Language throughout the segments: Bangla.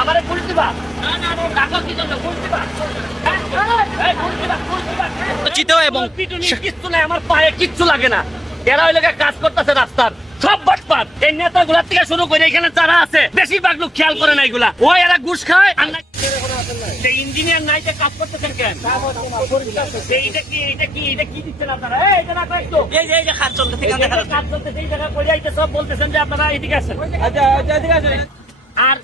আমারে দিবা। চিত এবং কিচ্ছু নাই আমার পায়ে কিচ্ছু লাগে না। এরা ওই লোকের কাজ করতেছে রাস্তার। সব বাটপাত। এই নেতাগুলা থেকে শুরু করে এখানে যারা আছে বেশিরভাগ লোক খেয়াল করে না এগুলা। ও এরা ঘুষ খায় আর ইঞ্জিনিয়ার নাই যে কাজ করতেছেন কেন? এই- এইটা কি এইটা কি এইটা কি দিচ্ছেন আপনারা একটু। এই যে এই যে চলতেছে কাজ চলতেছে, এই জায়গায় করে আইতে সব বলতেছেন যে আপনারা এদিকে আসেন। আচ্ছা আচ্ছা ঠিক আছে আর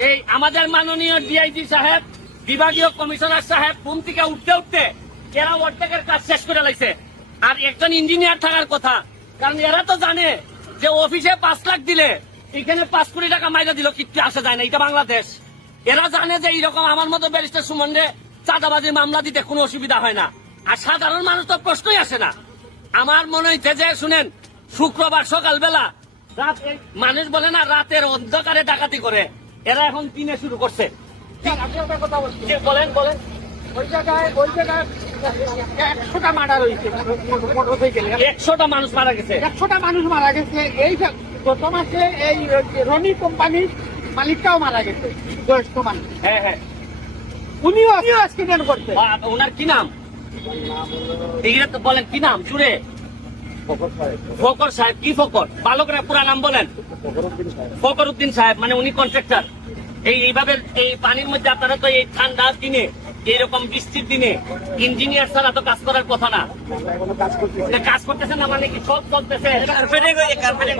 এই আমাদের মাননীয় ডিআইজি সাহেব বিভাগীয় কমিশনার সাহেব ঘুম থেকে উঠতে উঠতে এরা অর্ধেকের কাজ শেষ করে লাইছে। আর একজন ইঞ্জিনিয়ার থাকার কথা কারণ এরা তো জানে যে অফিসে পাঁচ লাখ দিলে এখানে পাঁচ কোটি টাকা মাইনা দিল কিচ্ছু আসা যায় না এটা বাংলাদেশ। এরা জানে যে এইরকম আমার মতো ব্যারিস্টার সুমনে চাঁদাবাজির মামলা দিতে কোনো অসুবিধা হয় না। আর সাধারণ মানুষ তো প্রশ্নই আসে না। আমার মনে হইছে যে শুনেন শুক্রবার সকালবেলা রাত মানুষ বলে না রাতের অন্ধকারে ডাকাতি করে। এরা এখন দিনে শুরু করছে। একটা কথা বলছি। জি, বলেন বলেন। ওই জায়গায় ওই জায়গায় একশোটা একশোটা মানুষ মারা গেছে। একশোটা মানুষ মারা গেছে। এই গত মাসে এই রনি কোম্পানির মালিকটাও মারা গেছে বয়স্ক মানুষ। হ্যাঁ হ্যাঁ। উনিও উনিও অ্যাক্সিডেন্ট করছে। আ- ওনার কি নাম? তো বলেন কি নাম? ফকর সাহেব। কি ফকর বালকরা পুরা নাম বলেন। ফকর উদ্দিন সাহেব মানে উনি কন্ট্রাক্টর এই এইভাবে এই পানির মধ্যে আপনারা তো এই ঠান্ডা দিনে এইরকম বৃষ্টির দিনে ইঞ্জিনিয়ার ছাড়া তো কাজ করার কথা না। কাজ করতেছে। না মানে কি সব চলতেছে? Carpeting carpeting